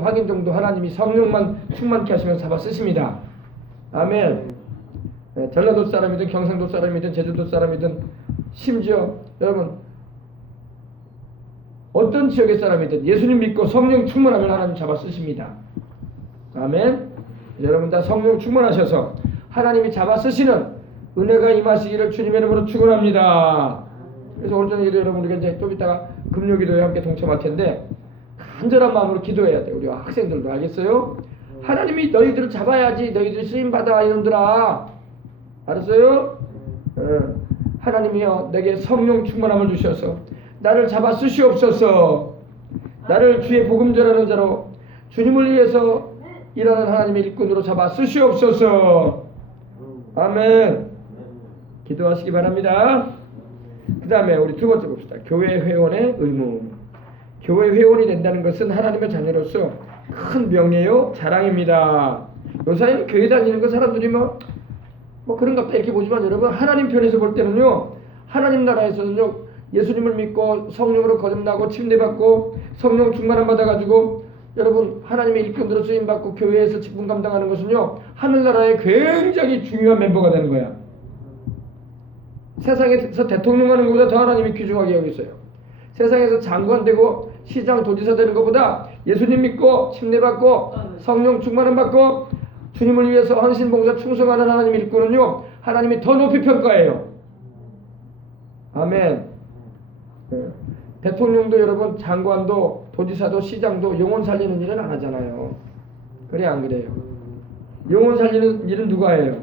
확인 정도 하나님이 성령만 충만케 하시면 잡아 쓰십니다. 아멘. 전라도 사람이든 경상도 사람이든 제주도 사람이든 심지어 여러분 어떤 지역의 사람이든 예수님 믿고 성령 충만하면 하나님 잡아 쓰십니다. 아멘. 여러분 다 성령 충만하셔서 하나님이 잡아 쓰시는 은혜가 임하시기를 주님의 이름으로 축원합니다. 그래서 오늘 저녁에도 여러분 우리가 이제 좀 이따가 금요기도에 함께 동참할 텐데 간절한 마음으로 기도해야 돼. 우리 학생들도 알겠어요? 하나님이 너희들을 잡아야지 너희들이 쓰임받아 이놈들아. 알았어요? 하나님이여 내게 성령 충만함을 주셔서 나를 잡아 쓰시옵소서. 나를 주의 복음 전하는 자로 주님을 위해서 일하는 하나님의 일꾼으로 잡아 쓰시옵소서. 아멘. 기도하시기 바랍니다. 그 다음에 우리 두 번째 봅시다. 교회 회원의 의무. 교회 회원이 된다는 것은 하나님의 자녀로서 큰 명예요 자랑입니다. 요사이는 교회 다니는 거 사람들이 뭐 그런가 보다 이렇게 보지만 여러분 하나님 편에서 볼 때는요 하나님 나라에서는요 예수님을 믿고 성령으로 거듭나고 침례받고 성령 충만함 받아가지고 여러분 하나님의 일꾼으로 쓰임받고 교회에서 직분 감당하는 것은요 하늘나라의 굉장히 중요한 멤버가 되는 거야. 세상에서 대통령 하는 것보다 더 하나님이 귀중하게 여기 있어요. 세상에서 장관 되고 시장 도지사 되는 것보다 예수님 믿고 침례받고 성령 충만함 받고 주님을 위해서 헌신봉사 충성하는 하나님 일꾼은요 하나님이 더 높이 평가해요. 아멘. 대통령도 여러분 장관도 도지사도 시장도 영혼 살리는 일은 안 하잖아요. 그래 안 그래요? 영혼 살리는 일은 누가 해요?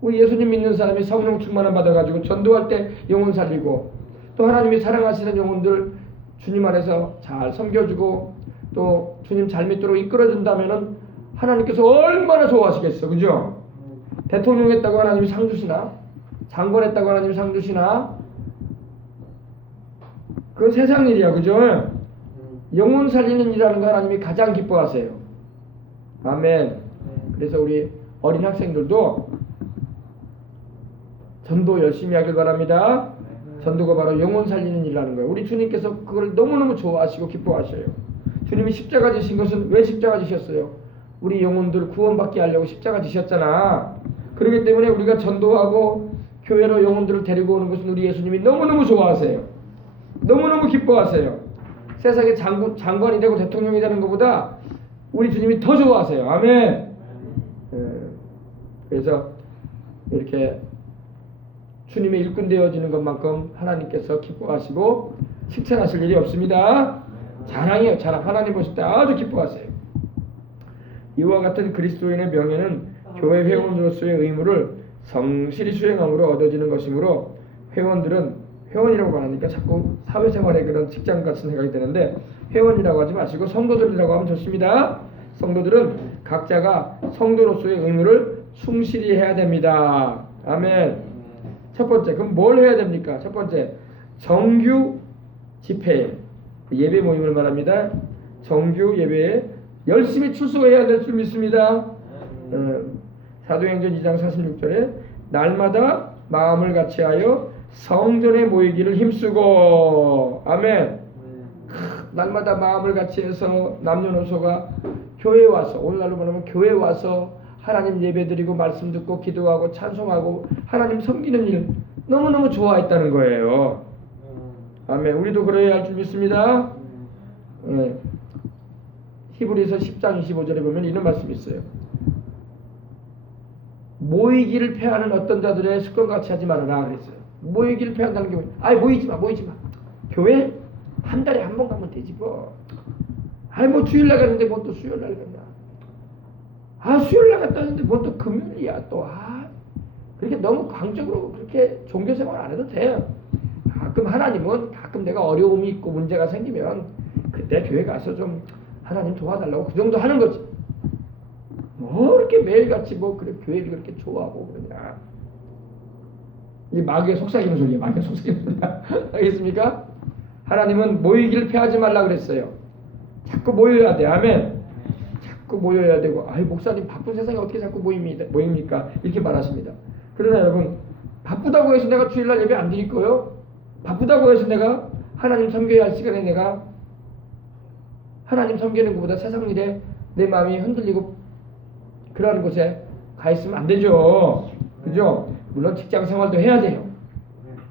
우리 예수님 믿는 사람이 성령 충만함 받아가지고 전도할 때 영혼 살리고 또 하나님이 사랑하시는 영혼들 주님 안에서 잘 섬겨주고 또 주님 잘 믿도록 이끌어준다면은 하나님께서 얼마나 좋아하시겠어. 그죠? 대통령 했다고 하나님이 상 주시나? 장관 했다고 하나님이 상 주시나? 그건 세상 일이야. 그죠? 영혼 살리는 일이라는 거 하나님이 가장 기뻐하세요. 아멘. 그래서 우리 어린 학생들도 전도 열심히 하길 바랍니다. 전도가 바로 영혼 살리는 일이라는 거예요. 우리 주님께서 그걸 너무너무 좋아하시고 기뻐하셔요. 주님이 십자가 지신 것은 왜 십자가 지셨어요? 우리 영혼들 구원받게 하려고 십자가 지셨잖아. 그렇기 때문에 우리가 전도하고 교회로 영혼들을 데리고 오는 것은 우리 예수님이 너무너무 좋아하세요. 너무너무 기뻐하세요. 세상에 장관이 되고 대통령이 되는 것보다 우리 주님이 더 좋아하세요. 아멘. 그래서 이렇게 주님의 일꾼 되어지는 것만큼 하나님께서 기뻐하시고 칭찬하실 일이 없습니다. 자랑이에요. 자랑. 하나님 보실 때 아주 기뻐하세요. 이와 같은 그리스도인의 명예는 교회 회원으로서의 의무를 성실히 수행함으로 얻어지는 것이므로 회원이라고 말하니까 자꾸 사회생활의 그런 직장 같은 생각이 드는데 회원이라고 하지 마시고 성도들이라고 하면 좋습니다. 성도들은 각자가 성도로서의 의무를 충실히 해야 됩니다. 아멘. 첫 번째, 그럼 뭘 해야 됩니까? 첫 번째, 정규 집회, 예배 모임을 말합니다. 정규 예배에 열심히 출석해야 될 줄 믿습니다. 사도행전 2장 46절에 날마다 마음을 같이하여 성전에 모이기를 힘쓰고, 아멘. 날마다 마음을 같이해서 남녀노소가 교회에 와서, 오늘날로 말하면 교회에 와서 하나님 예배드리고 말씀 듣고 기도하고 찬송하고 하나님 섬기는 일 너무너무 좋아했다는 거예요. 아멘. 우리도 그래야 할 줄 믿습니다. 히브리서 10장 25절에 보면 이런 말씀이 있어요. 모이기를 패하는 어떤 자들의 습관같이 하지 말아라 그랬어요. 모이기를 패한다는 게 뭐예요? 아이 모이지 마. 교회 한 달에 한 번 가면 되지 뭐. 아이 뭐 주일 나가는데 뭐 또 수요일 날 간다. 수요일 나갔다는데 뭐 또 금요일이야 또. 그렇게 너무 강적으로 그렇게 종교생활 안 해도 돼. 가끔 내가 어려움이 있고 문제가 생기면 그때 교회 가서 좀 하나님 도와달라고 그 정도 하는 거지. 뭐 이렇게 매일같이 뭐 그래 교회를 그렇게 좋아하고 그러냐. 이 마귀의 속삭이는 소리야. 마귀의 속삭이는 소리야. 알겠습니까? 하나님은 모이기를 패하지 말라 그랬어요. 자꾸 모여야 돼. 아멘. 자꾸 모여야 되고, 목사님 바쁜 세상에 어떻게 자꾸 모입니까? 이렇게 말하십니다. 그러나 여러분, 바쁘다고 해서 내가 주일날 예배 안 드릴 거요? 바쁘다고 해서 내가 하나님 섬겨야 할 시간에 내가 하나님 섬기는 것보다 세상 일에 내 마음이 흔들리고 그러는 곳에 가 있으면 안 되죠. 그죠? 물론 직장 생활도 해야 돼요.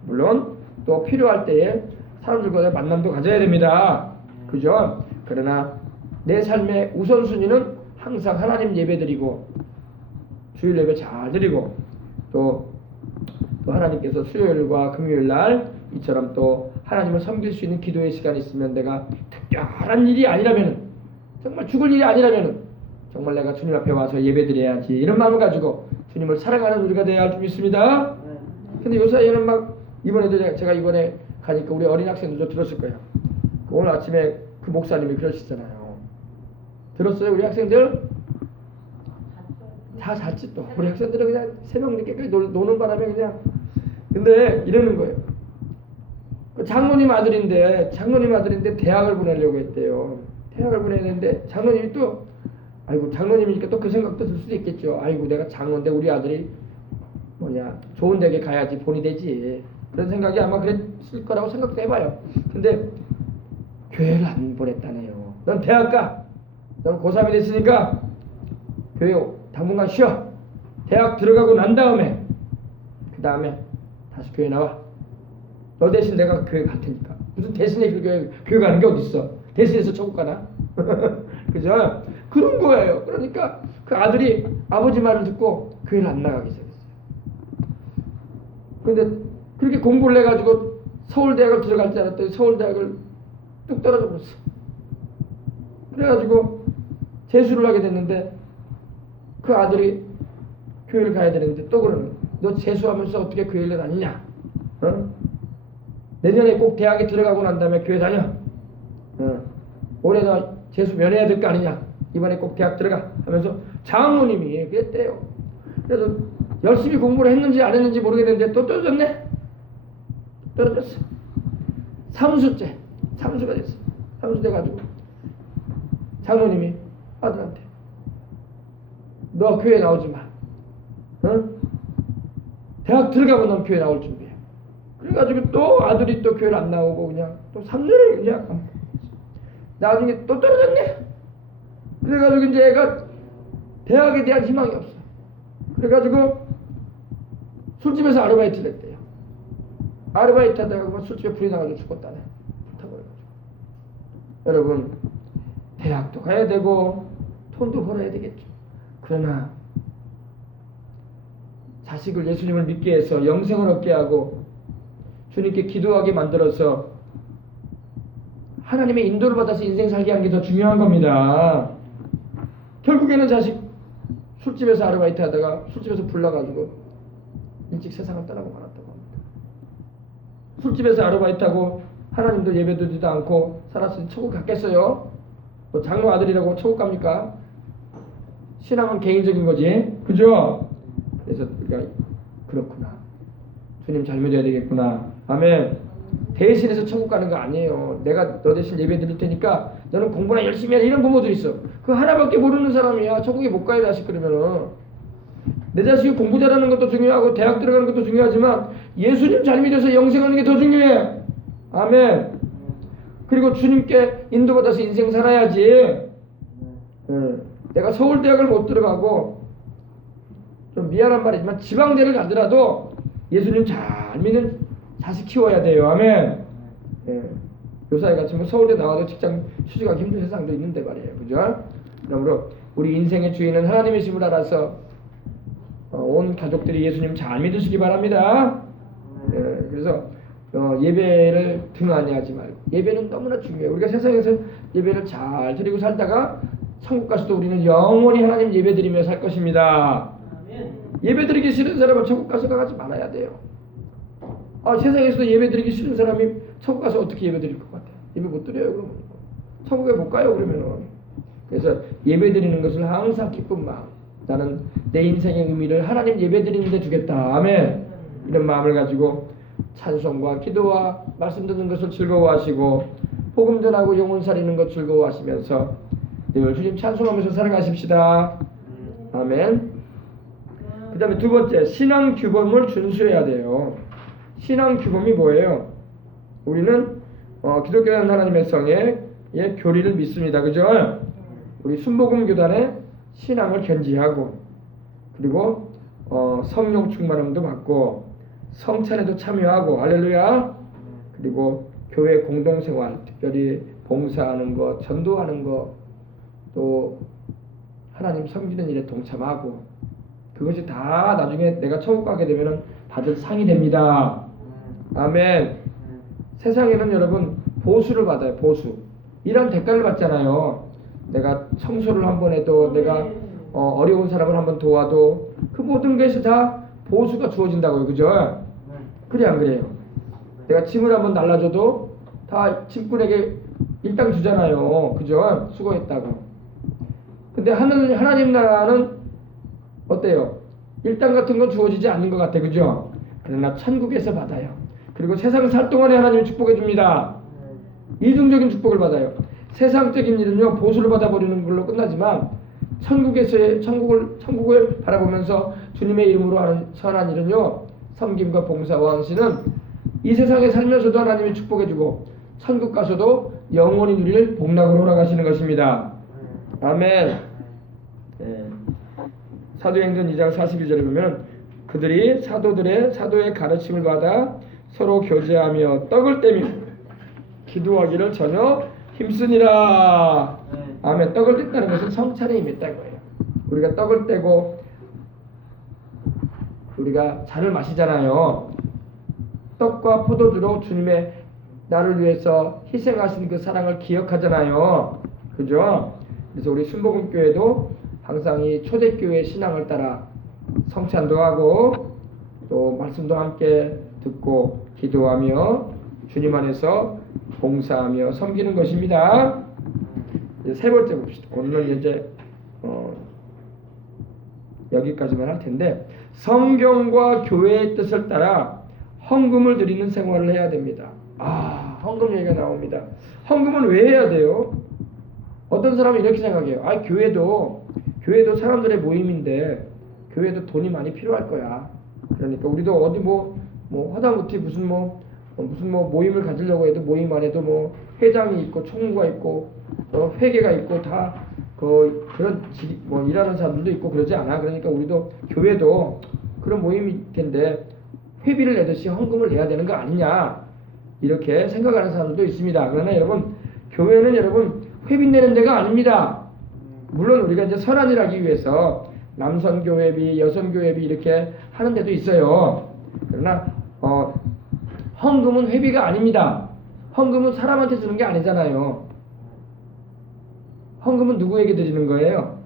물론 또 필요할 때에 사람들과의 만남도 가져야 됩니다. 그죠? 그러나 내 삶의 우선순위는 항상 하나님 예배드리고 주일 예배 잘 드리고 또 하나님께서 수요일과 금요일 날 이처럼 또 하나님을 섬길 수 있는 기도의 시간이 있으면 내가 특별한 일이 아니라면 정말 죽을 일이 아니라면 정말 내가 주님 앞에 와서 예배드려야지 이런 마음을 가지고 주님을 사랑하는 우리가 되어야 할 줄 믿습니다. 근데 요사이에는 막 이번에도 제가 이번에 가니까 우리 어린 학생들도 들었을 거예요. 오늘 아침에 그 목사님이 그러시잖아요. 들었어요? 우리 학생들? 다 잤지 또. 우리 학생들은 그냥 새벽 늦게까지 노는 바람에 그냥. 근데 이러는 거예요. 장로님 아들인데 대학을 보내려고 했대요. 대학을 보내야 되는데 장로님이 또 아이고 장로님이니까 또 그 생각도 들 수도 있겠죠. 아이고 내가 장로인데 우리 아들이 좋은 대학에 가야지 본이 되지. 그런 생각이 아마 그랬을 거라고 생각도 해봐요. 근데 교회를 안 보냈다네요. 넌 대학 가. 넌 고3이 됐으니까 교회 당분간 쉬어. 대학 들어가고 난 다음에 그 다음에 다시 교회 나와. 너 대신 내가 교회 갈 테니까. 무슨 대신에 교회 가는 게 어딨어. 대신해서 천국 가나? 그죠? 그런 거예요. 그러니까 그 아들이 아버지 말을 듣고 교회를 안 나가기 시작했어요. 근데 그렇게 공부를 해가지고 서울대학을 들어갈 줄 알았더니 서울대학을 뚝 떨어져 버렸어. 그래가지고 재수를 하게 됐는데 그 아들이 교회를 가야 되는데 또 그러는 거야. 너 재수하면서 어떻게 교회를 다니냐? 어? 내년에 꼭 대학에 들어가고 난 다음에 교회 다녀. 올해 너 재수 면해야 될 거 아니냐? 이번에 꼭 대학 들어가 하면서 장로님이 그랬대요. 그래서 열심히 공부를 했는지 안 했는지 모르겠는데 또 떨어졌네. 떨어졌어. 삼수가 됐어. 삼수 돼가지고 장로님이 아들한테 너 교회 나오지 마. 대학 들어가면 넌 교회 나올 준비해. 그래가지고 또 아들이 또 교회를 안 나오고 그냥 또 3년을 그냥 나중에 또 떨어졌네. 그래가지고 이제 애가 대학에 대한 희망이 없어. 그래가지고 술집에서 아르바이트를 했대요. 아르바이트 하다가 술집에 불이 나가지고 죽었다네. 불타버려가지고. 여러분 대학도 가야 되고 돈도 벌어야 되겠죠. 그러나 자식을 예수님을 믿게 해서 영생을 얻게 하고 주님께 기도하게 만들어서 하나님의 인도를 받아서 인생 살게 하는 게 더 중요한 겁니다. 결국에는 자식 술집에서 아르바이트 하다가 술집에서 불나가지고 일찍 세상을 떠나고 말았다고 합니다. 술집에서 아르바이트하고 하나님도 예배드리지도 않고 살았으니 천국 갔겠어요? 뭐 장로 아들이라고 천국 갑니까? 신앙은 개인적인 거지. 그죠? 그래서 우리가 그렇구나. 주님 잘 믿어야 되겠구나. 아멘. 대신해서 천국 가는 거 아니에요. 내가 너 대신 예배 드릴 테니까 너는 공부나 열심히 해. 이런 부모들 있어. 그 하나밖에 모르는 사람이야. 천국에 못 가야 자식 그러면은. 내 자식이 공부 잘하는 것도 중요하고 대학 들어가는 것도 중요하지만 예수님 잘 믿어서 영생하는 게 더 중요해. 아멘. 그리고 주님께 인도받아서 인생 살아야지. 내가 서울대학을 못 들어가고 좀 미안한 말이지만 지방대를 가더라도 예수님 잘 믿는 자식 키워야 돼요. 아멘. 요사이 같이 뭐 서울대 나와도 직장 취직하기 힘든 세상도 있는데 말이에요. 그죠? 그러므로 우리 인생의 주인은 하나님이심을 알아서 온 가족들이 예수님 잘 믿으시기 바랍니다. 그래서 예배를 등한히 하지 말고 예배는 너무나 중요해요. 우리가 세상에서 예배를 잘 드리고 살다가 천국 가서도 우리는 영원히 하나님 예배 드리며 살 것입니다. 예배 드리기 싫은 사람은 천국 가서 가지 말아야 돼요. 세상에서도 예배 드리기 싫은 사람이 천국 가서 어떻게 예배 드릴 것 같아요? 예배 못 드려요 그러면. 천국에 못 가요 그러면은. 그래서 예배 드리는 것을 항상 기쁜 마음, 나는 내 인생의 의미를 하나님 예배 드리는 데 주겠다. 아멘. 이런 마음을 가지고 찬송과 기도와 말씀 듣는 것을 즐거워하시고 복음 전하고 영혼 살리는 것 즐거워하시면서 늘 주님 찬송하면서 살아가십시다. 아멘. 그 다음에 두 번째, 신앙 규범을 준수해야 돼요. 신앙 규범이 뭐예요? 우리는 기독교라는 하나님의 성에 교리를 믿습니다. 그죠? 우리 순복음 교단의 신앙을 견지하고 그리고 성령 충만함도 받고 성찬에도 참여하고 할렐루야. 그리고 교회 공동생활 특별히 봉사하는 것, 전도하는 것, 또 하나님 섬기는 일에 동참하고 그것이 다 나중에 내가 천국 가게 되면 받을 상이 됩니다. 아멘. 세상에는 여러분 보수를 받아요. 보수. 이런 대가를 받잖아요. 내가 청소를 한 번 해도 내가 어려운 사람을 한 번 도와도 그 모든 것이 다 보수가 주어진다고요. 그죠? 그래 안 그래요? 내가 짐을 한 번 날라줘도 다 짐꾼에게 일당 주잖아요. 그죠? 수고했다고. 근데 하나님 나라는 어때요? 일당 같은 건 주어지지 않는 것 같아. 그죠? 그러나 천국에서 받아요. 그리고 세상을 살 동안에 하나님이 축복해 줍니다. 이중적인 축복을 받아요. 세상적인 일은요 보수를 받아버리는 걸로 끝나지만 천국에서의 천국을 바라보면서 주님의 이름으로 하는 선한 일은요 섬김과 봉사와 헌신은 이 세상에 살면서도 하나님이 축복해주고 천국 가서도 영원히 누릴 복락으로 허락하시는 것입니다. 아멘. 사도행전 2장 42절에 보면 그들이 사도의 가르침을 받아 서로 교제하며 떡을 떼며 기도하기를 전혀 힘쓰니라. 아멘. 떡을 뗐다는 것은 성찬에 임했다는 거예요. 우리가 떡을 떼고 우리가 잔을 마시잖아요. 떡과 포도주로 주님의 나를 위해서 희생하신 그 사랑을 기억하잖아요. 그죠? 그래서 우리 순복음교회도 항상 이 초대교회 신앙을 따라 성찬도 하고 또 말씀도 함께 듣고 기도하며 주님 안에서 봉사하며 섬기는 것입니다. 이제 세 번째 봅시다. 오늘은 이제 여기까지만 할 텐데 성경과 교회의 뜻을 따라 헌금을 드리는 생활을 해야 됩니다. 헌금 얘기가 나옵니다. 헌금은 왜 해야 돼요? 어떤 사람은 이렇게 생각해요. 교회도 사람들의 모임인데 교회도 돈이 많이 필요할 거야. 그러니까 우리도 어디 하다못해 무슨 모임을 가지려고 해도 모임 안에도 회장이 있고 총무가 있고 회계가 있고 다 그런 일하는 사람들도 있고 그러지 않아. 그러니까 우리도 교회도 그런 모임일 텐데 회비를 내듯이 헌금을 내야 되는 거 아니냐 이렇게 생각하는 사람들도 있습니다. 그러나 여러분 교회는 여러분 회비 내는 데가 아닙니다. 물론 우리가 이제 선한 일 하기 위해서 남성교회비, 여성교회비 이렇게 하는 데도 있어요. 그러나 헌금은 회비가 아닙니다. 헌금은 사람한테 주는 게 아니잖아요. 헌금은 누구에게 드리는 거예요?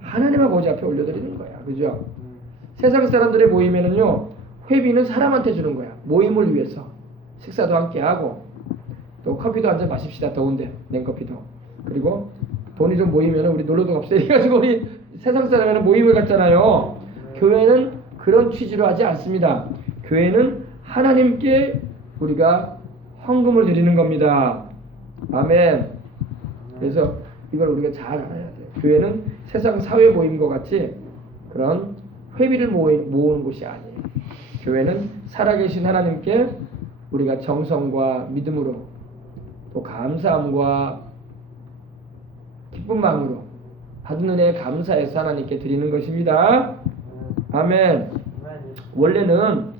하나님 아버지 앞에 올려드리는 거야. 그죠? 세상 사람들의 모임에는요 회비는 사람한테 주는 거야. 모임을 위해서 식사도 함께 하고 또 커피도 한잔 마십시다. 더운데 냉커피도. 그리고 돈이 좀 모이면 우리 놀러도 갑시다. 이래가지고 우리 세상 사람에는 모임을 갖잖아요. 교회는 그런 취지로 하지 않습니다. 교회는 하나님께 우리가 헌금을 드리는 겁니다. 아멘. 그래서 이걸 우리가 잘 알아야 돼요. 교회는 세상 사회 모임과 같이 그런 회비를 모으는 곳이 아니에요. 교회는 살아계신 하나님께 우리가 정성과 믿음으로 또 감사함과 기쁜 마음으로 받은 은혜에 감사해서 하나님께 드리는 것입니다. 아멘. 원래는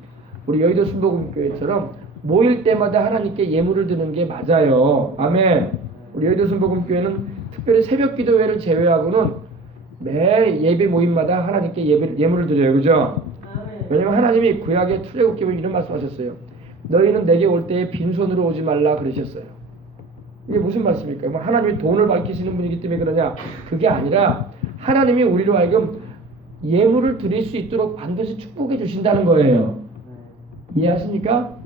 우리 여의도 순복음교회처럼 모일 때마다 하나님께 예물을 드는 게 맞아요. 아멘. 우리 여의도 순복음교회는 특별히 새벽 기도회를 제외하고는 매 예배 모임마다 하나님께 예물을 드려요. 그죠? 왜냐면 하나님이 구약의 출애굽기 보면 이런 말씀하셨어요. 너희는 내게 올 때에 빈손으로 오지 말라 그러셨어요. 이게 무슨 말씀입니까? 하나님이 돈을 밝히시는 분이기 때문에 그러냐? 그게 아니라 하나님이 우리로 하여금 예물을 드릴 수 있도록 반드시 축복해 주신다는 거예요. 이해하십니까?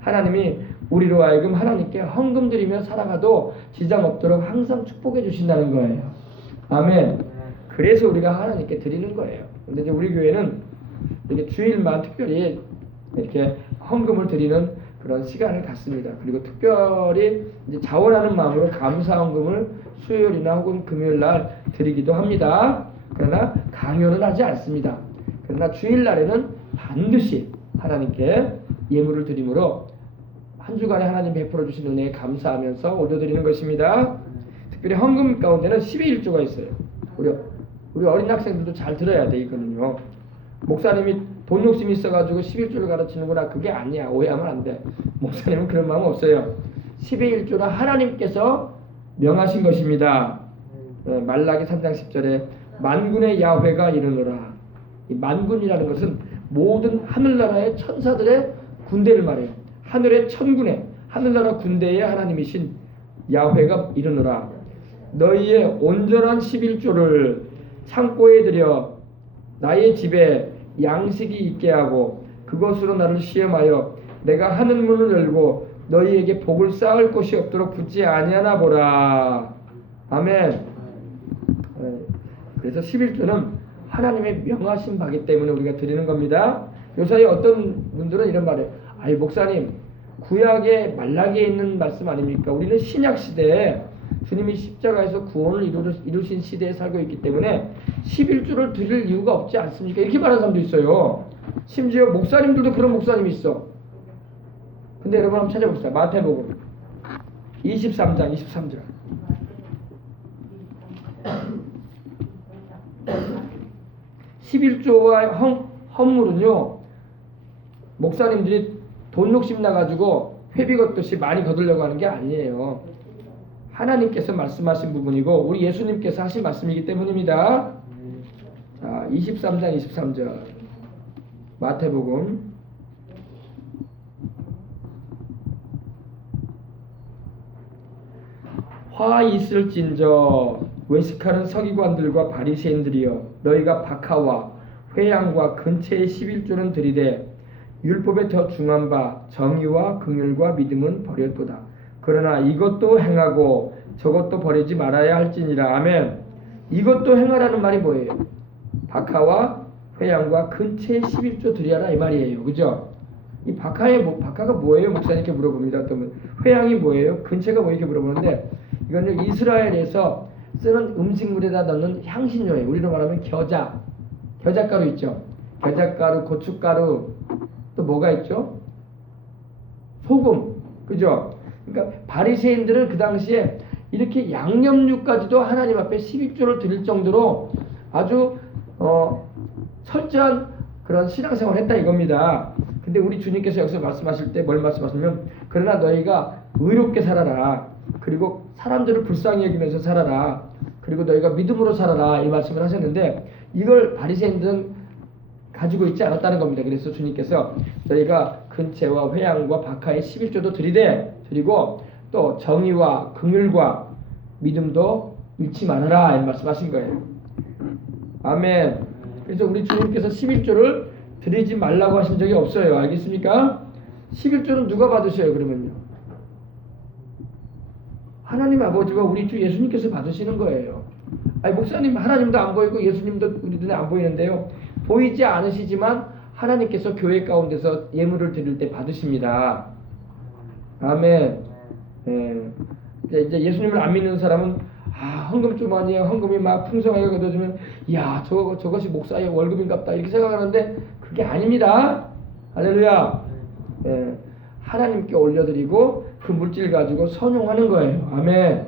하나님이 우리로 하여금 하나님께 헌금 드리며 살아가도 지장 없도록 항상 축복해 주신다는 거예요. 아멘. 그래서 우리가 하나님께 드리는 거예요. 근데 이제 우리 교회는 이렇게 주일만 특별히 이렇게 헌금을 드리는 그런 시간을 갖습니다. 그리고 특별히 이제 자원하는 마음으로 감사 헌금을 수요일이나 혹은 금요일 날 드리기도 합니다. 그러나 강요는 하지 않습니다. 그러나 주일 날에는 반드시 하나님께 예물을 드림으로 한 주간에 하나님 베풀어 주신 은혜에 감사하면서 올려드리는 것입니다. 특별히 헌금 가운데는 12일조가 있어요. 우리 어린 학생들도 잘 들어야 돼. 이거는요. 목사님이 돈 욕심이 있어가지고 11조를 가르치는구나. 그게 아니야. 오해하면 안 돼. 목사님은 그런 마음 없어요. 11조는 하나님께서 명하신 것입니다. 말라기 3장 10절에 만군의 야훼가 이르노라. 이 만군이라는 것은 모든 하늘나라의 천사들의 군대를 말해요. 하늘의 천군의 하늘나라 군대의 하나님이신 야훼가 이르노라. 너희의 온전한 11조를 창고에 들여 나의 집에 양식이 있게 하고 그것으로 나를 시험하여 내가 하늘 문을 열고 너희에게 복을 쌓을 곳이 없도록 붙지 아니하나 보라. 아멘. 그래서 11조는 하나님의 명하신 바기 때문에 우리가 드리는 겁니다. 요사이 어떤 분들은 이런 말을 해요. 아이 목사님, 구약의 말라기에 있는 말씀 아닙니까? 우리는 신약 시대에 주님이 십자가에서 구원을 이루신 시대에 살고 있기 때문에 11조를 드릴 이유가 없지 않습니까? 이렇게 말하는 사람도 있어요. 심지어 목사님들도 그런 목사님이 있어. 근데 여러분 한번 찾아봅시다. 마태복음 23장 23절. (11조와) 헌물은요, 목사님들이 돈 욕심 나가지고 회비 걷듯이 많이 거두려고 하는 게 아니에요. 하나님께서 말씀하신 부분이고 우리 예수님께서 하신 말씀이기 때문입니다. 자, 23장 23절 마태복음. 화 있을진저 외식하는 서기관들과 바리새인들이여, 너희가 박하와 회양과 근처의 11조는 들이되 율법에 더 중한 바 정의와 긍휼과 믿음은 버렸도다. 그러나 이것도 행하고 저것도 버리지 말아야 할지니라. 아멘. 이것도 행하라는 말이 뭐예요? 박하와 회양과 근처의 11조 드리하라 이 말이에요. 그죠? 이 박하가 뭐예요? 목사님께 물어봅니다. 어떤 회양이 뭐예요? 근처가 뭐 이렇게 물어보는데, 이거는 이스라엘에서 쓰는 음식물에다 넣는 향신료예요. 우리로 말하면 겨자가루 있죠. 겨자가루, 고춧가루, 또 뭐가 있죠? 소금, 그죠? 그러니까 바리새인들은 그 당시에 이렇게 양념류까지도 하나님 앞에 11조를 드릴 정도로 아주 철저한 그런 신앙생활을 했다 이겁니다. 근데 우리 주님께서 여기서 말씀하실 때 뭘 말씀하시냐면, 그러나 너희가 의롭게 살아라, 그리고 사람들을 불쌍히 여기면서 살아라, 그리고 너희가 믿음으로 살아라 이 말씀을 하셨는데, 이걸 바리새인들은 가지고 있지 않았다는 겁니다. 그래서 주님께서 너희가 근채와 회양과 박하의 11조도 드리고 또 정의와 긍휼과 믿음도 잃지 말아라 이 말씀하신 거예요. 아멘. 그래서 우리 주님께서 11조를 드리지 말라고 하신 적이 없어요. 알겠습니까? 11조는 누가 받으셔요 그러면요? 하나님 아버지와 우리 주 예수님께서 받으시는 거예요. 아니 목사님, 하나님도 안 보이고 예수님도 우리 눈에 안 보이는데요, 보이지 않으시지만 하나님께서 교회 가운데서 예물을 드릴 때 받으십니다. 아멘. 이제 예수님을 안 믿는 사람은 헌금 주머니에 헌금이 막 풍성하게 걷어주면 야 저것이 목사의 월급인갑다 이렇게 생각하는데 그게 아닙니다. 할렐루야. 하나님께 올려드리고 그 물질 가지고 선용하는 거예요. 아멘.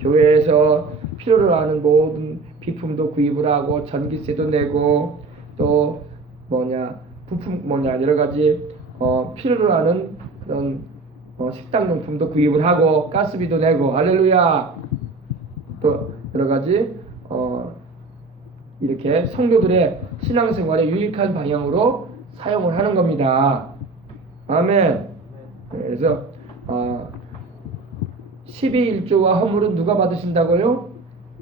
교회에서 필요로 하는 모든 비품도 구입을 하고 전기세도 내고 또 부품 여러 가지 필요로 하는 그런 식당용품도 구입을 하고 가스비도 내고, 할렐루야. 또 여러 가지 이렇게 성도들의 신앙생활에 유익한 방향으로 사용을 하는 겁니다. 아멘. 그래서 12일조와 헌물은 누가 받으신다고요?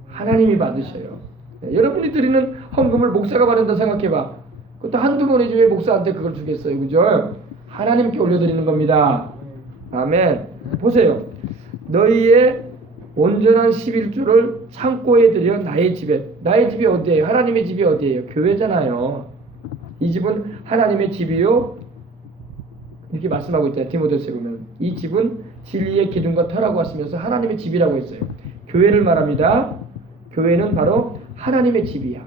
하나님이 받으셔요. 여러분이 드리는 헌금을 목사가 받는다 생각해봐. 그것도 한두 번이지 왜 목사한테 그걸 주겠어요, 그죠? 하나님께 올려드리는 겁니다. 아멘. 보세요. 너희의 온전한 11조를 창고에 들여 나의 집에. 나의 집이 어디예요? 하나님의 집이 어디예요? 교회잖아요. 이 집은 하나님의 집이요, 이렇게 말씀하고 있잖아요. 디모데후서에 보면 이 집은 진리의 기둥과 터라고 하시면서 하나님의 집이라고 했어요. 교회를 말합니다. 교회는 바로 하나님의 집이야.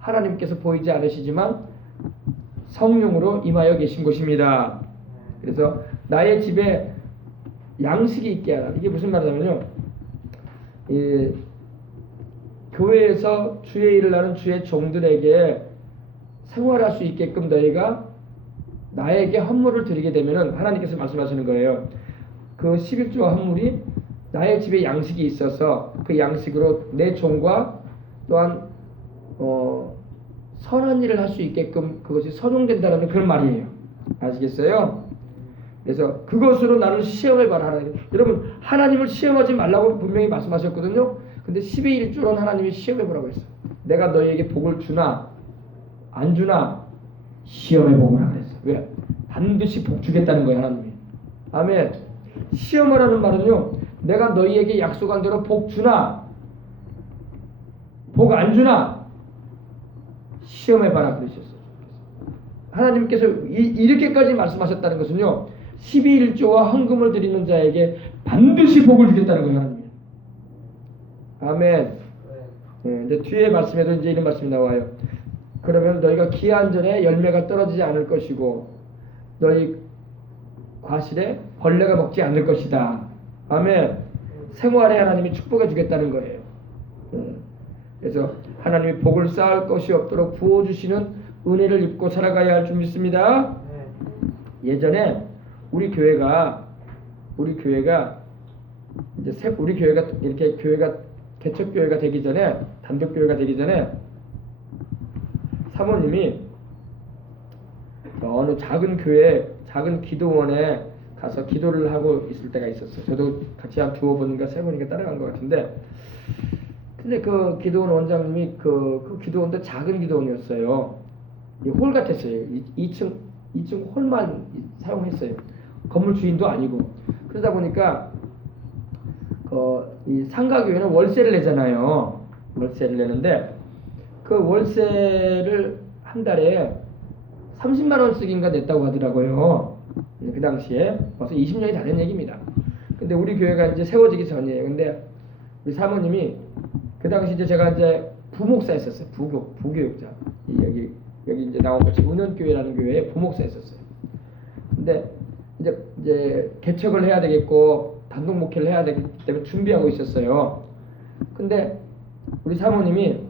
하나님께서 보이지 않으시지만 성령으로 임하여 계신 곳입니다. 그래서 나의 집에 양식이 있게 하라. 이게 무슨 말이냐면요. 교회에서 주의 일을 하는 주의 종들에게 생활할 수 있게끔 너희가 나에게 헌물을 드리게 되면은 하나님께서 말씀하시는 거예요. 그 11조와 헌물이 나의 집에 양식이 있어서 그 양식으로 내 종과 또한 선한 일을 할 수 있게끔 그것이 선용된다는 그런 말이에요. 아시겠어요? 그래서 그것으로 나를 시험해봐라. 여러분 하나님을 시험하지 말라고 분명히 말씀하셨거든요. 근데 12일조는 하나님이 시험해보라고 했어요. 내가 너희에게 복을 주나 안 주나 시험해보라 그랬어요. 왜? 반드시 복 주겠다는 거예요. 하나님이. 아멘. 시험하라는 말은요, 내가 너희에게 약속한 대로 복 주나 복 안 주나 시험해봐라 그러셨어요. 하나님께서 이렇게까지 말씀하셨다는 것은요, 12일조와 헌금을 드리는 자에게 반드시 복을 주겠다는 거예요. 하나님이. 아멘. 이제 뒤에 말씀에도 이제 이런 말씀이 나와요. 그러면 너희가 기한 전에 열매가 떨어지지 않을 것이고 너희 과실에 벌레가 먹지 않을 것이다. 아멘. 생활에 하나님이 축복해 주겠다는 거예요. 그래서 하나님이 복을 쌓을 것이 없도록 부어주시는 은혜를 입고 살아가야 할 줄 믿습니다. 예전에 우리 교회가 이제 우리 교회가 이렇게 교회가 개척 교회가 되기 전에, 단독 교회가 되기 전에 사모님이 어느 작은 교회, 작은 기도원에 가서 기도를 하고 있을 때가 있었어요. 저도 같이 한 2번인가 3번인가 따라간 것 같은데, 근데 그 기도원 원장님이 그 기도원도 작은 기도원이었어요. 홀 같았어요. 2층 홀만 사용했어요. 건물 주인도 아니고. 그러다 보니까 이 상가교회는 월세를 내잖아요. 월세를 내는데 그 월세를 한 달에 30만 원씩인가 냈다고 하더라고요. 그 당시에 벌써 20년이 다 된 얘기입니다. 근데 우리 교회가 이제 세워지기 전이에요. 근데 우리 사모님이 그 당시 이제 제가 이제 부목사였었어요. 부교육자. 여기 이제 나온 것이 은연교회라는 교회에 부목사였었어요. 근데 이제 개척을 해야 되겠고 단독 목회를 해야 되기 때문에 준비하고 있었어요. 근데 우리 사모님이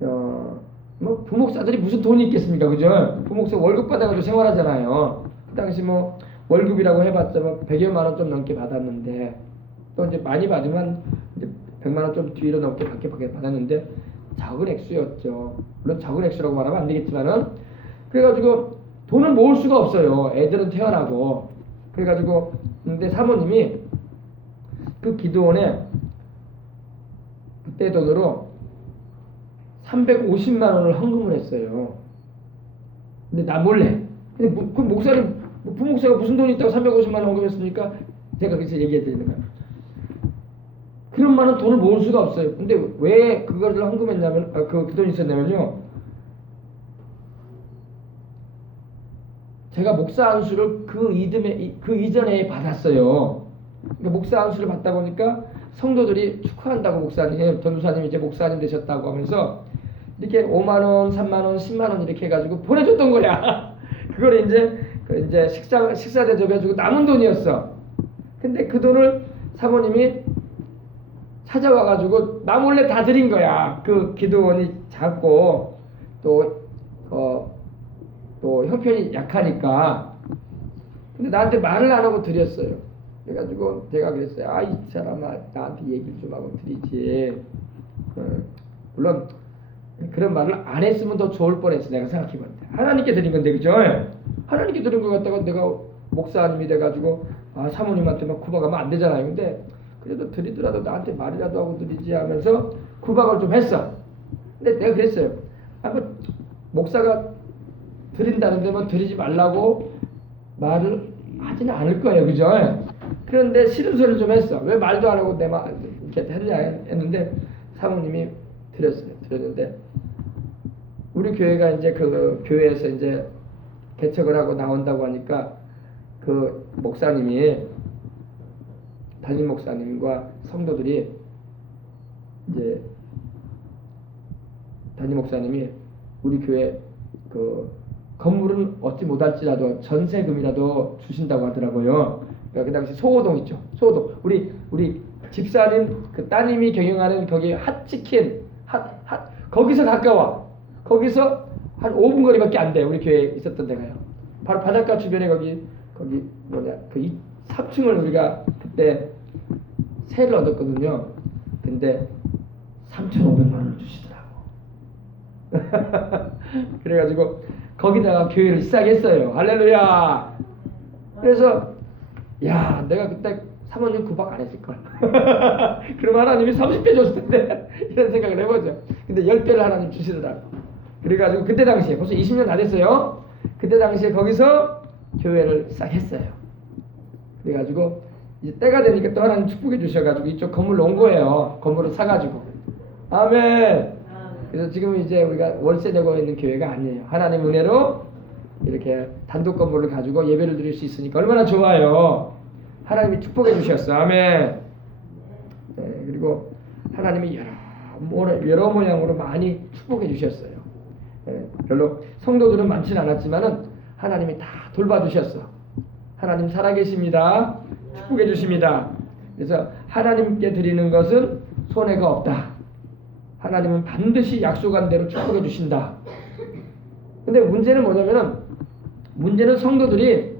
뭐 부목사들이 무슨 돈이 있겠습니까, 그죠? 부목사 월급 받아가지고 생활하잖아요. 그 당시 뭐 월급이라고 해봤자 뭐 100여만 원 좀 넘게 받았는데, 또 이제 많이 받으면 이제 100만 원 좀 뒤로 넘게 받았는데 작은 액수였죠. 물론 작은 액수라고 말하면 안 되겠지만은, 그래가지고 돈을 모을 수가 없어요. 애들은 태어나고. 그래가지고 근데 사모님이 그 기도원에 그때 돈으로 350만 원을 헌금을 했어요. 근데 나 몰래. 근데 그 목사님, 부목사가 무슨 돈이 있다고 350만 원 헌금했습니까? 제가 그래서 얘기해 드리는 거예요. 그런 많은 돈을 모을 수가 없어요. 근데 왜 그거를 헌금했냐면, 그 돈이 있었냐면요, 제가 목사 안수를 그 이전에 받았어요. 그러니까 목사 안수를 받다 보니까 성도들이 축하한다고, 목사님, 전도사님이 이제 목사님 되셨다고 하면서 이렇게 5만 원, 3만 원, 10만 원 이렇게 해가지고 보내줬던 거야. 그걸 이제 식사 대접해주고 남은 돈이었어. 근데 그 돈을 사모님이 찾아와가지고 나 몰래 다 드린 거야. 그 기도원이 작고 또 형편이 약하니까. 근데 나한테 말을 안 하고 드렸어요. 그래가지고 제가 그랬어요. 이 사람아, 나한테 얘기를 좀 하고 드리지. 물론 그런 말을 안 했으면 더 좋을 뻔했어. 내가 생각해봤는데 하나님께 드린 건데, 그죠? 하나님께 드린 거 갖다가 내가 목사님이 돼가지고 사모님한테 막 구박하면 안 되잖아요. 근데 그래도 드리더라도 나한테 말이라도 하고 드리지 하면서 구박을 좀 했어. 근데 내가 그랬어요. 뭐 목사가 드린다는데 뭐 드리지 말라고 말을 하지는 않을 거예요, 그죠? 그런데 싫은 소리를 좀 했어. 왜 말도 안 하고 내 말 이렇게 했냐 했는데 사모님이 드렸는데, 우리 교회가 이제 그 교회에서 이제 개척을 하고 나온다고 하니까 그 목사님이, 담임 목사님과 성도들이 이제 담임 목사님이 우리 교회 그 건물은 얻지 못할지라도 전세금이라도 주신다고 하더라고요. 그 당시 소호동 있죠. 소호동. 우리 집사님 그 따님이 경영하는 거기 핫치킨 거기서 가까워. 거기서 한 5분 거리밖에 안 돼. 우리 교회에 있었던 데가요. 바로 바닷가 주변에 거기 뭐냐 그 3층을 우리가 그때 세를 얻었거든요. 근데 3,500만 원을 주시더라고. 그래가지고 거기다가 교회를 시작했어요. 할렐루야. 그래서 야 내가 그때 사모님 구박 안 했을걸. 그럼 하나님이 30배 줬을 텐데 이런 생각을 해보죠. 근데 10배를 하나님 주시더라고. 그래가지고 그때 당시에 벌써 20년 다 됐어요. 그때 당시에 거기서 교회를 시작했어요. 그래가지고 이제 때가 되니까 또 하나님 축복해 주셔가지고 이쪽 건물로 온 거예요. 건물을 사가지고. 아멘. 그래서 지금 이제 우리가 월세 내고 있는 교회가 아니에요. 하나님 은혜로 이렇게 단독 건물을 가지고 예배를 드릴 수 있으니까 얼마나 좋아요. 하나님이 축복해 주셨어. 아멘. 네, 그리고 하나님이 여러 모양으로 많이 축복해 주셨어요. 네, 별로 성도들은 많지는 않았지만은 하나님이 다 돌봐주셨어. 하나님 살아계십니다. 축복해 주십니다. 그래서 하나님께 드리는 것은 손해가 없다. 하나님은 반드시 약속한 대로 축복해 주신다. 근데 문제는 뭐냐면은 문제는 성도들이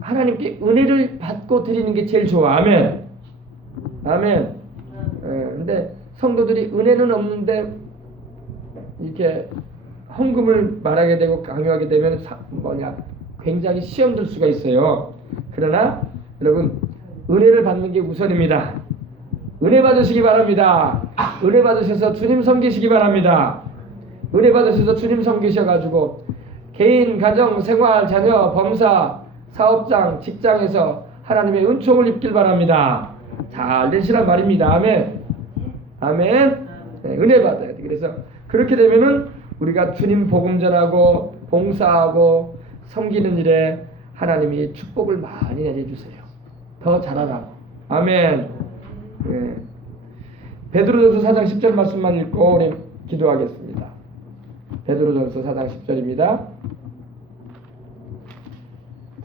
하나님께 은혜를 받고 드리는 게 제일 좋아. 아멘. 아멘. 근데 성도들이 은혜는 없는데 이렇게 헌금을 말하게 되고 강요하게 되면 굉장히 시험 들 수가 있어요. 그러나 여러분 은혜를 받는 게 우선입니다. 은혜 받으시기 바랍니다. 은혜 받으셔서 주님 섬기시기 바랍니다. 은혜 받으셔서 주님 섬기셔가지고 개인, 가정, 생활, 자녀, 범사, 사업장, 직장에서 하나님의 은총을 입길 바랍니다. 잘 되시란 말입니다. 아멘. 아멘. 네, 은혜 받아야 돼. 그래서 그렇게 되면은 우리가 주님 복음 전하고 봉사하고 섬기는 일에 하나님이 축복을 많이 내려주세요. 더 잘하라고. 아멘. 네. 베드로전서 4장 10절 말씀만 읽고 우리 기도하겠습니다. 베드로전서 4장 10절입니다.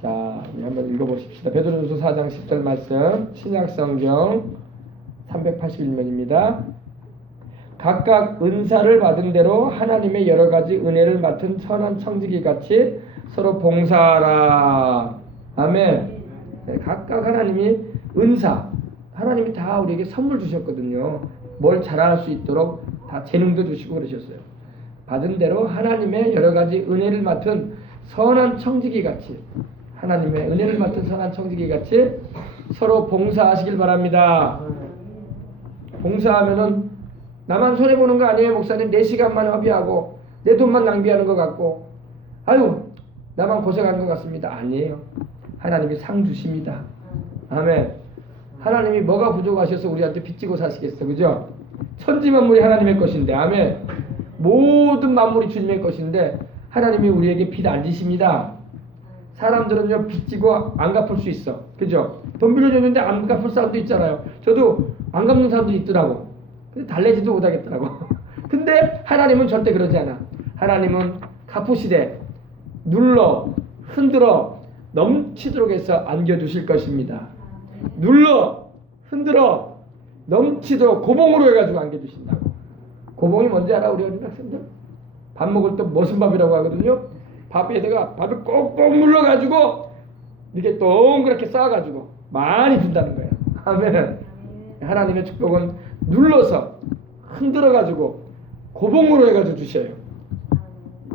자, 한번 읽어보십시다. 베드로전서 4장 10절 말씀 신약성경 381면입니다. 각각 은사를 받은 대로 하나님의 여러 가지 은혜를 맡은 선한 청지기 같이 서로 봉사하라. 아멘. 네, 각각 하나님이 은사, 하나님이 다 우리에게 선물 주셨거든요. 뭘 잘할 수 있도록 다 재능도 주시고 그러셨어요. 받은 대로 하나님의 여러 가지 은혜를 맡은 선한 청지기 같이, 하나님의 은혜를 맡은 선한 청지기 같이 서로 봉사하시길 바랍니다. 봉사하면은 나만 손해보는 거 아니에요. 목사님 내 시간만 허비하고 내 돈만 낭비하는 것 같고 아유 나만 고생한 것 같습니다. 아니에요. 하나님이 상 주십니다. 아멘. 하나님이 뭐가 부족하셔서 우리한테 빚지고 사시겠어. 그죠? 천지 만물이 하나님의 것인데. 아멘. 모든 만물이 주님의 것인데 하나님이 우리에게 빚 안 지십니다. 사람들은요 빚지고 안 갚을 수 있어. 그죠? 돈 빌려줬는데 안 갚을 사람도 있잖아요. 저도 안 갚는 사람도 있더라고. 근데 달래지도 못하겠더라고. 근데 하나님은 절대 그러지 않아. 하나님은 갚으시되 눌러 흔들어 넘치도록 해서 안겨주실 것입니다. 눌러 흔들어 넘치도록 고봉으로 해가지고 안겨주신다고. 고봉이 뭔지 알아? 우리 어린 학생들? 밥 먹을 때 무슨 밥이라고 하거든요. 밥에다가 밥을 꼭꼭 눌러가지고 이렇게 동그랗게 쌓아가지고 많이 준다는 거예요. 아멘. 하나님의 축복은 눌러서 흔들어가지고 고봉으로 해가지고 주셔요.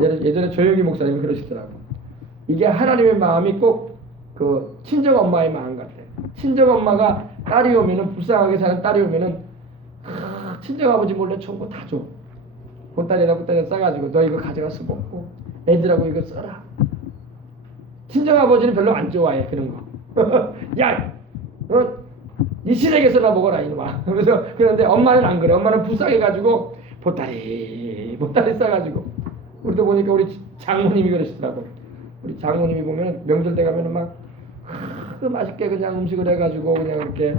예전에 조영기 목사님이 그러시더라고. 이게 하나님의 마음이 꼭 그 친정 엄마의 마음 같아요. 친정 엄마가 딸이 오면은 불쌍하게 사는 딸이 오면은 친정 아버지 몰래 좋은 거 다 줘. 보따리에다 싸가지고 너 이거 가져가서 먹고 애들하고 이거 써라. 친정 아버지는 별로 안 좋아해 그런 거. 야, 이 시댁에서나 먹어라 이놈아. 그래서 그런데 엄마는 안 그래. 엄마는 불쌍해가지고 보따리 싸가지고. 우리도 보니까 우리 장모님이 그러시더라고. 우리 장모님이 보면 명절 때 가면은 막 맛있게 그냥 음식을 해가지고 그냥 이렇게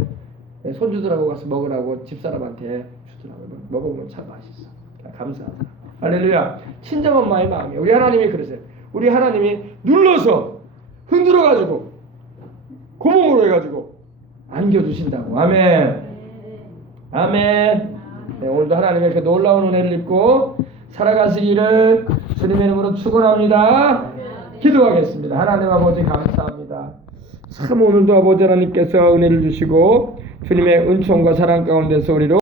손주들하고 가서 먹으라고 집사람한테 주더라고요. 먹어보면 참 맛있어. 감사하다. 할렐루야. 친정엄마의 마음이에요. 우리 하나님이 그러세요. 우리 하나님이 눌러서 흔들어 가지고 구멍으로 해가지고 안겨주신다고. 아멘. 아멘. 네, 오늘도 하나님의 그 놀라운 은혜를 입고 살아가시기를 주님의 이름으로 축원합니다. 기도하겠습니다. 하나님 아버지 감사합니다. 참 오늘도 아버지 하나님께서 은혜를 주시고 주님의 은총과 사랑 가운데서 우리로